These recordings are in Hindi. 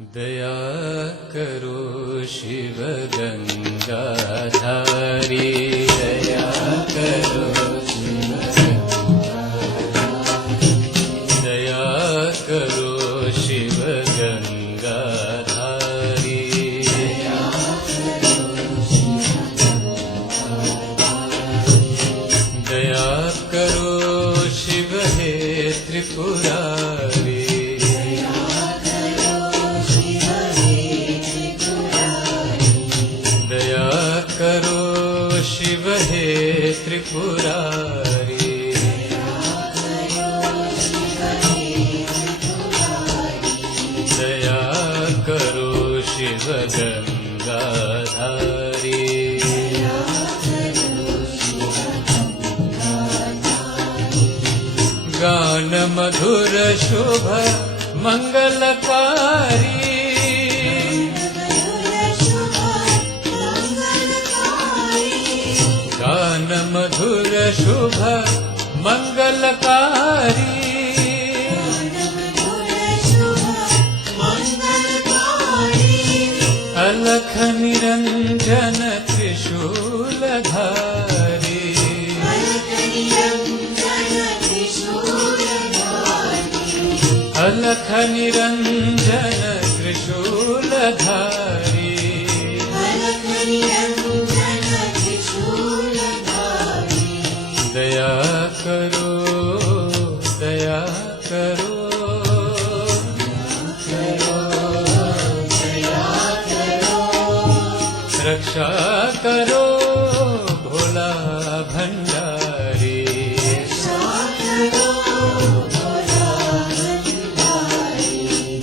दया करो शिव गंगाधारी, दया करो शिव गंगाधारी, दया करो शिव गंगाधारी, दया करो शिव हे त्रिपुरारी, करो शिव हे त्रिपुरारी, दया करो शिव गंगाधारी, गान मधुर शुभ मंगलकारी, गान मधुर शुभ मंगलकारी, अलख निरंजन त्रिशूलधारी, अलख निरंजन त्रिशूलधारी, दया करो, दया करो, दया करो, रक्षा करो भोला भंडारी,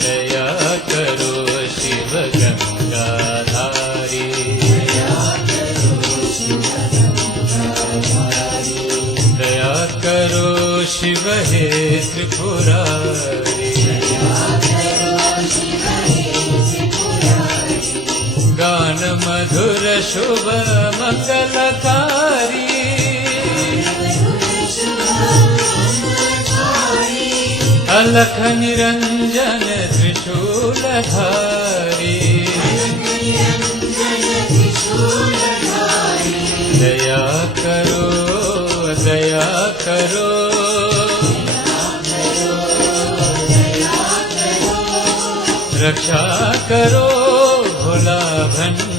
दया करो शिव गंगाधारी, दया करो शिव हे त्रिपुरारी, गान मधुर शुभ मंगलकारी, अलख निरंजन त्रिशूलधारी, दया करो, दया करो, रक्षा करो भोला भंडारी।